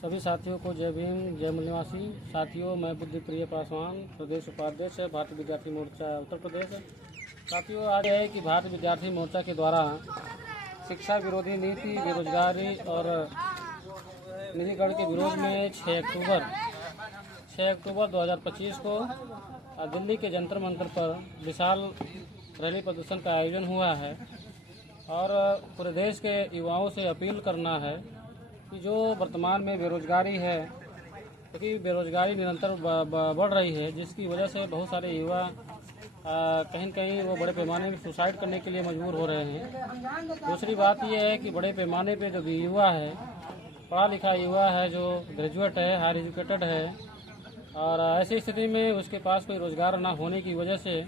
सभी साथियों को जय भीम, जय मूल्यवासी। साथियों, मैं बुद्धिप्रिय पासवान, प्रदेश उपाध्यक्ष भारतीय विद्यार्थी मोर्चा उत्तर प्रदेश। साथियों, आज है कि भारतीय विद्यार्थी मोर्चा के द्वारा शिक्षा विरोधी नीति, बेरोजगारी और निजीकरण के विरोध में 6 अक्टूबर 2025 को दिल्ली के जंतर मंतर पर विशाल रैली प्रदर्शन का आयोजन हुआ है और पूरे देश के युवाओं से अपील करना है कि जो वर्तमान में बेरोजगारी है, क्योंकि बेरोजगारी निरंतर बढ़ रही है, जिसकी वजह से बहुत सारे युवा कहीं न कहीं वो बड़े पैमाने पर सुसाइड करने के लिए मजबूर हो रहे हैं। दूसरी बात यह है कि बड़े पैमाने पे जो भी युवा है, पढ़ा लिखा युवा है, जो ग्रेजुएट है, हायर एजुकेटेड है, और ऐसी स्थिति में उसके पास कोई रोज़गार ना होने की वजह से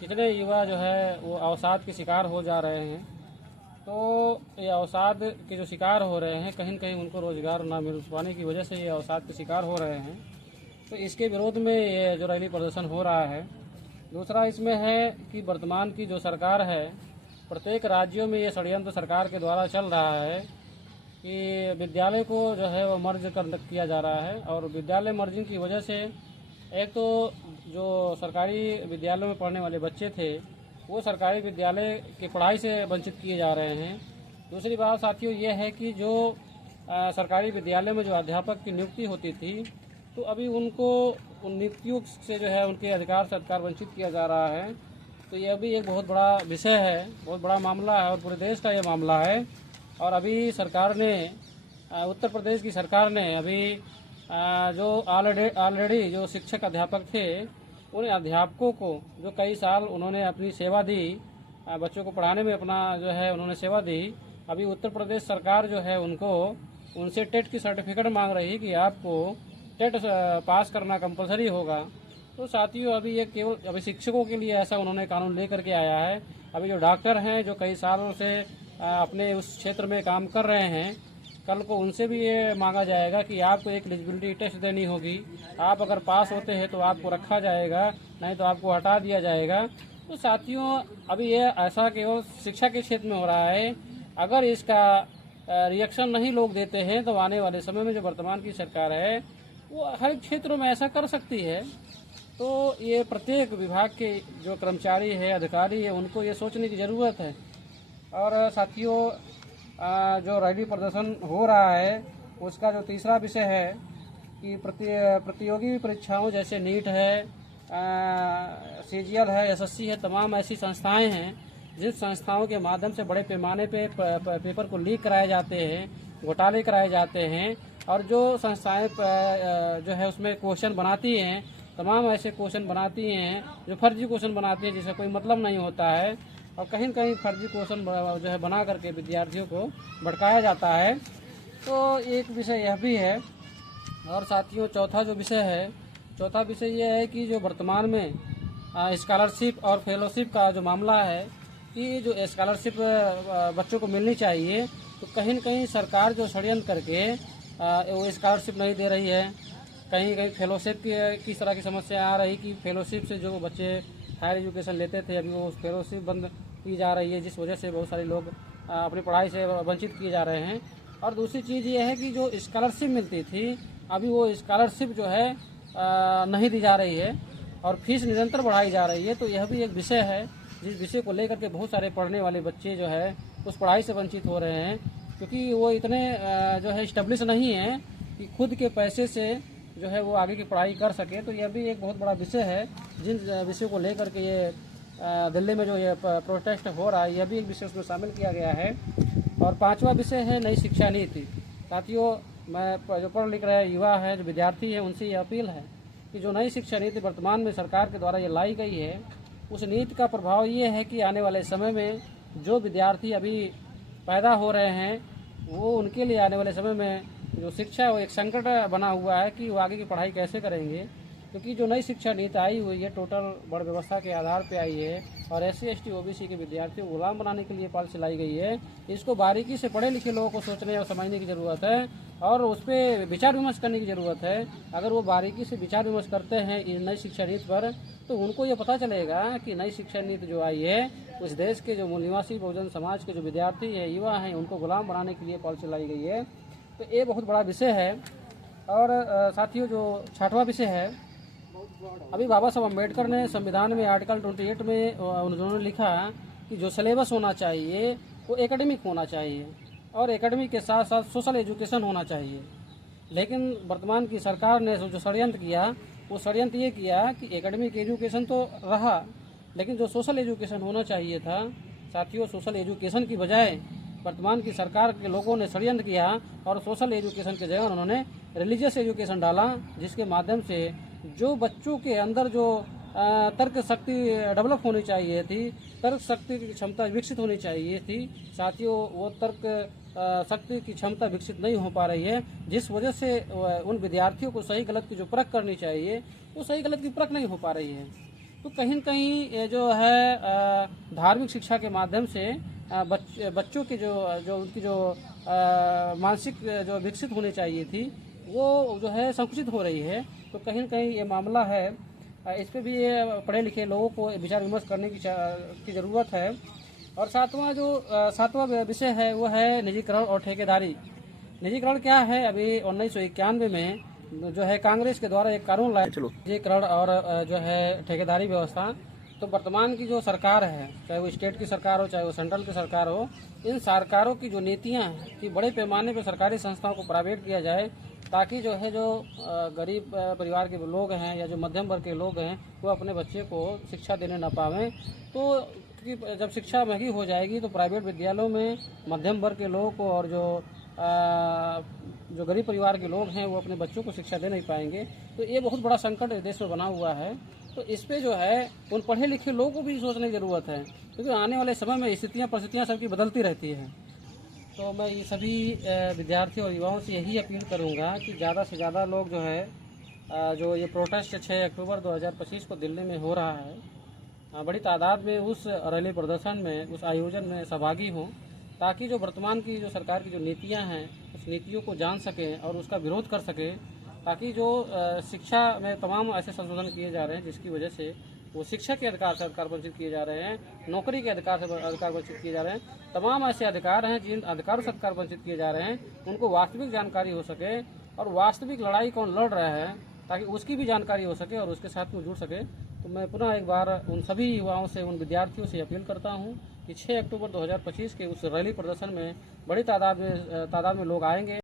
कितने युवा जो है वो अवसाद के शिकार हो जा रहे हैं। तो ये अवसाद के जो शिकार हो रहे हैं, कहीं न कहीं उनको रोज़गार ना मिल पाने की वजह से ये अवसाद के शिकार हो रहे हैं। तो इसके विरोध में ये जो रैली प्रदर्शन हो रहा है। दूसरा इसमें है कि वर्तमान की जो सरकार है, प्रत्येक राज्यों में ये षड्यंत्र सरकार के द्वारा चल रहा है कि विद्यालय को जो है वो मर्ज किया जा रहा है, और विद्यालय मर्जिंग की वजह से एक तो जो सरकारी विद्यालयों में पढ़ने वाले बच्चे थे वो सरकारी विद्यालय की पढ़ाई से वंचित किए जा रहे हैं। दूसरी बात साथियों ये है कि जो सरकारी विद्यालय में जो अध्यापक की नियुक्ति होती थी, तो अभी उनको उन नियुक्तियों से जो है उनके अधिकार सत्कार वंचित किया जा रहा है। तो ये अभी एक बहुत बड़ा विषय है, बहुत बड़ा मामला है और पूरे देश का ये मामला है। और अभी सरकार ने, उत्तर प्रदेश की सरकार ने अभी जो ऑलरेडी जो शिक्षक अध्यापक थे, उन अध्यापकों को जो कई साल उन्होंने अपनी सेवा दी, बच्चों को पढ़ाने में अपना जो है उन्होंने सेवा दी, अभी उत्तर प्रदेश सरकार जो है उनसे टेट की सर्टिफिकेट मांग रही है कि आपको टेट पास करना कंपलसरी होगा। तो साथियों, अभी ये केवल अभी शिक्षकों के लिए ऐसा उन्होंने कानून लेकर के आया है। अभी जो डॉक्टर हैं, जो कई सालों से अपने उस क्षेत्र में काम कर रहे हैं, कल को उनसे भी ये मांगा जाएगा कि आपको एक एलिजिबिलिटी टेस्ट देनी होगी। आप अगर पास होते हैं तो आपको रखा जाएगा, नहीं तो आपको हटा दिया जाएगा। तो साथियों, अभी ये ऐसा केवल शिक्षा के क्षेत्र में हो रहा है। अगर इसका रिएक्शन नहीं लोग देते हैं तो आने वाले समय में जो वर्तमान की सरकार है वो हर क्षेत्रों में ऐसा कर सकती है। तो ये प्रत्येक विभाग के जो कर्मचारी है, अधिकारी है, उनको ये सोचने की ज़रूरत है। और साथियों, जो रैली प्रदर्शन हो रहा है उसका जो तीसरा विषय है कि प्रतियोगी परीक्षाओं जैसे नीट है, CGL है, SSC है, तमाम ऐसी संस्थाएं हैं जिस संस्थाओं के माध्यम से बड़े पैमाने पे पेपर को लीक कराए जाते हैं, घोटाले कराए जाते हैं, और जो संस्थाएं जो है उसमें क्वेश्चन बनाती हैं, तमाम ऐसे क्वेश्चन बनाती हैं जो फर्जी क्वेश्चन बनाती हैं, जिसका कोई मतलब नहीं होता है, और कहीं न कहीं फर्जी क्वेश्चन जो है बना करके विद्यार्थियों को भटकाया जाता है। तो एक विषय यह भी है। और साथियों, चौथा विषय यह है कि जो वर्तमान में स्कॉलरशिप और फेलोशिप का जो मामला है कि जो स्कॉलरशिप बच्चों को मिलनी चाहिए, तो कहीं न कहीं सरकार जो षड्यंत्र करके वो स्कॉलरशिप नहीं दे रही है। कहीं फेलोशिप की इस तरह की समस्या आ रही कि फेलोशिप से जो बच्चे हायर एजुकेशन लेते थे, अभी वो फेलोशिप बंद की जा रही है, जिस वजह से बहुत सारे लोग अपनी पढ़ाई से वंचित किए जा रहे हैं। और दूसरी चीज़ ये है कि जो स्कॉलरशिप मिलती थी, अभी वो स्कॉलरशिप जो है नहीं दी जा रही है और फीस निरंतर बढ़ाई जा रही है। तो यह भी एक विषय है जिस विषय को लेकर के बहुत सारे पढ़ने वाले बच्चे जो है उस पढ़ाई से वंचित हो रहे हैं, क्योंकि वो इतने जो है इस्टेब्लिश नहीं है कि खुद के पैसे से जो है वो आगे की पढ़ाई कर सके। तो यह भी एक बहुत बड़ा विषय है जिन विषय को लेकर के ये दिल्ली में जो ये प्रोटेस्ट हो रहा है, यह भी एक विषय उसमें शामिल किया गया है। और पांचवा विषय है नई शिक्षा नीति। साथियों, मैं जो पढ़ लिख रहे युवा है, जो विद्यार्थी है, उनसे ये अपील है कि जो नई शिक्षा नीति वर्तमान में सरकार के द्वारा ये लाई गई है, उस नीति का प्रभाव ये है कि आने वाले समय में जो विद्यार्थी अभी पैदा हो रहे हैं, वो उनके लिए आने वाले समय में जो शिक्षा है वो एक संकट बना हुआ है कि वो आगे की पढ़ाई कैसे करेंगे। क्योंकि जो नई शिक्षा नीति आई हुई है, टोटल बड़ व्यवस्था के आधार पे आई है और SC ST OBC के विद्यार्थियों को गुलाम बनाने के लिए पॉलिसी लाई गई है। इसको बारीकी से पढ़े लिखे लोगों को सोचने और समझने की ज़रूरत है और उस पर विचार विमर्श करने की ज़रूरत है। अगर वो बारीकी से विचार विमर्श करते हैं इस नई शिक्षा नीति पर, तो उनको ये पता चलेगा कि नई शिक्षा नीति जो आई है उस देश के जो मूल निवासी बहुजन समाज के जो विद्यार्थी है, युवा हैं, उनको गुलाम बनाने के लिए पॉलिसी लाई गई है। तो ये बहुत बड़ा विषय है। और साथियों, जो 6वां विषय है, अभी बाबा साहब अम्बेडकर ने संविधान में आर्टिकल 28 में उन्होंने लिखा कि जो सिलेबस होना चाहिए वो एकेडमिक होना चाहिए और एकेडमिक के साथ साथ सोशल एजुकेशन होना चाहिए। लेकिन वर्तमान की सरकार ने जो षड्यंत्र किया, वो षड्यंत्र ये किया कि एकेडमिक एजुकेशन तो रहा, लेकिन जो सोशल एजुकेशन होना चाहिए था साथियों, सोशल एजुकेशन की बजाय वर्तमान की सरकार के लोगों ने षड्यंत्र किया और सोशल एजुकेशन की जगह उन्होंने रिलीजियस एजुकेशन डाला, जिसके माध्यम से जो बच्चों के अंदर जो तर्क शक्ति डेवलप होनी चाहिए थी, तर्क शक्ति की क्षमता विकसित होनी चाहिए थी साथियों, वो तर्क शक्ति की क्षमता विकसित नहीं हो पा रही है, जिस वजह से उन विद्यार्थियों को सही गलत की जो परख करनी चाहिए वो सही गलत की परख नहीं हो पा रही है। तो कहीं न कहीं ये जो है धार्मिक शिक्षा के माध्यम से बच्चों की जो उनकी जो मानसिक जो विकसित होनी चाहिए थी वो जो है संकुचित हो रही है। तो कहीं न कहीं ये मामला है, इस पे भी ये पढ़े लिखे लोगों को विचार विमर्श करने की ज़रूरत है। और सातवां विषय है वो है निजीकरण और ठेकेदारी। निजीकरण क्या है, अभी 1991 में जो है कांग्रेस के द्वारा एक कानून लाया निजीकरण और जो है ठेकेदारी व्यवस्था। तो वर्तमान की जो सरकार है, चाहे वो स्टेट की सरकार हो चाहे वो सेंट्रल की सरकार हो, इन सरकारों की जो नीतियाँ हैं कि बड़े पैमाने पर सरकारी संस्थाओं को प्राइवेट किया जाए, ताकि जो है जो गरीब परिवार के लोग हैं या जो मध्यम वर्ग के लोग हैं वो अपने बच्चे को शिक्षा देने ना पावें। तो क्योंकि जब शिक्षा महंगी हो जाएगी तो प्राइवेट विद्यालयों में मध्यम वर्ग के लोग को और जो गरीब परिवार के लोग हैं वो अपने बच्चों को शिक्षा दे नहीं पाएंगे। तो ये बहुत बड़ा संकट देश में बना हुआ है। तो इस पे जो है उन पढ़े लिखे लोगों को भी सोचने की ज़रूरत है, क्योंकि आने वाले समय में स्थितियाँ परिस्थितियाँ सबकी बदलती रहती हैं। तो मैं ये सभी विद्यार्थियों और युवाओं से यही अपील करूँगा कि ज़्यादा से ज़्यादा लोग जो है जो ये प्रोटेस्ट 6 अक्टूबर 2025 को दिल्ली में हो रहा है, बड़ी तादाद में उस रैली प्रदर्शन में, उस आयोजन में सहभागी हों, ताकि जो वर्तमान की जो सरकार की जो नीतियां हैं उस नीतियों को जान सकें और उसका विरोध कर सकें, ताकि जो शिक्षा में तमाम ऐसे संशोधन किए जा रहे हैं जिसकी वजह से वो शिक्षा के अधिकार से अधिकार वंचित किए जा रहे हैं, नौकरी के अधिकार से अधिकार वंचित किए जा रहे हैं, तमाम ऐसे अधिकार हैं जिन अधिकारों से अधिकार वंचित किए जा रहे हैं, उनको वास्तविक जानकारी हो सके और वास्तविक लड़ाई कौन लड़ रहा है ताकि उसकी भी जानकारी हो सके और उसके साथ में जुड़ सके। तो मैं पुनः एक बार उन सभी युवाओं से, उन विद्यार्थियों से अपील करता हूं कि 6 अक्टूबर 2025 के उस रैली प्रदर्शन में बड़ी तादाद में लोग आएंगे।